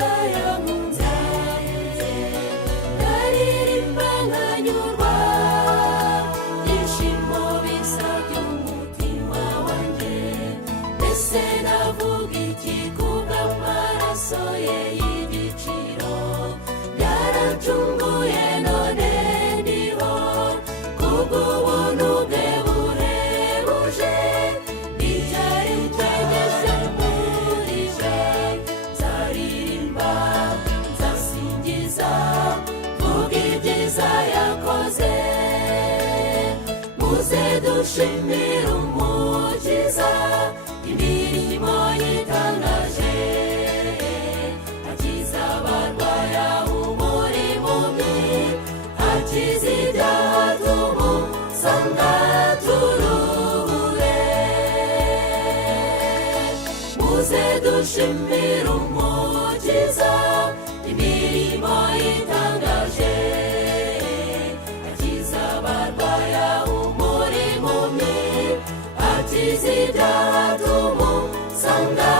neza yankunze, ndaririmba nkanyurwa, ibyishimo bisabye umutima wanjye. Mbese navuga iki kubw'amaraso ye y'igiciro? Yaracunguye none ndiho kubw'ubuntu bwe buhebuje. Icyari cyageze muri je, nzaririmba, nzasingiza, mvuga ibyiza yakoze. Muze dushimire umukiza imirimo yitangaje, akiza abarwayi, ahumura impumyi, akiza ibyaha, tumusanga turuhure. Muze dushimire umukiza imirimo yitangaje, akiza abarwayi, ahumura impumyi, akiza ibyaha, tumusanga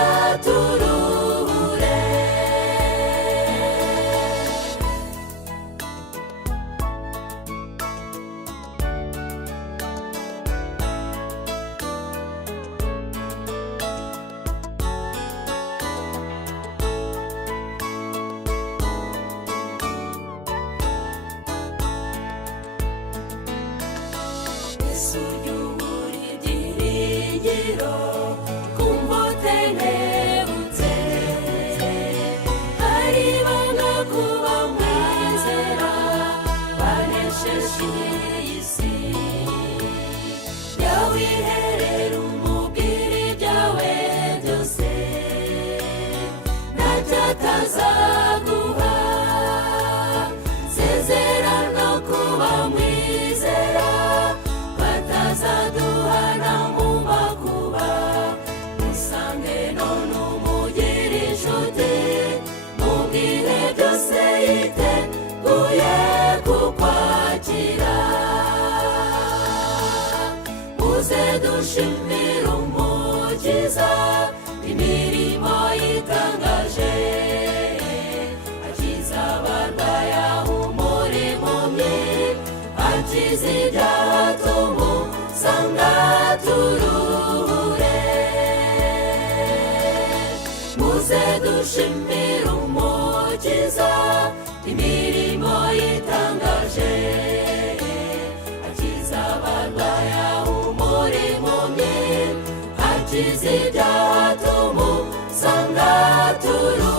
turuhure. Yesu ujyubura ibyiringiro, kumva utentebutse, hari ibanga kuba mwizera, banesheje iyi si. Jya wiherera umubwire ibyawe byose, ntacyo atazaguha. Sezerano kuba mwizera, batazaduhana mu makuba. Musange none umugire inshuti, mubwire byose yiteguye kukwakira. Muze dushimire umukiza imirimo yitangaje, akiza abarwayi, ahumura impumyi, akiza ibyaha, tumusanga turuhure. Muze dushimire umukiza imirimo yitangaje, akiza abarwayi, ahumura impumyi, akiza ibyaha, tumusanga turuhure.